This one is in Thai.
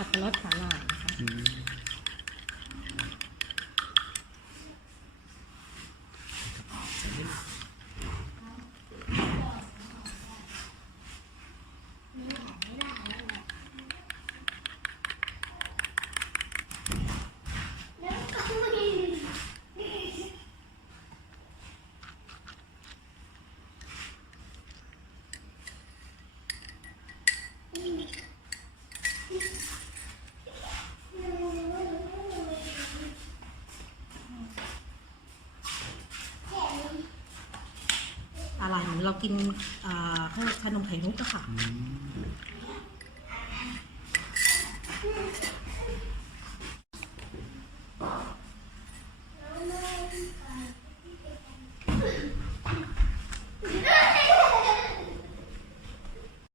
สับปะรดสาหร่ายนะคะ อะไรเหมือนเรากินอ่าเขาเรียนมไข่มุกอะค่ะ อ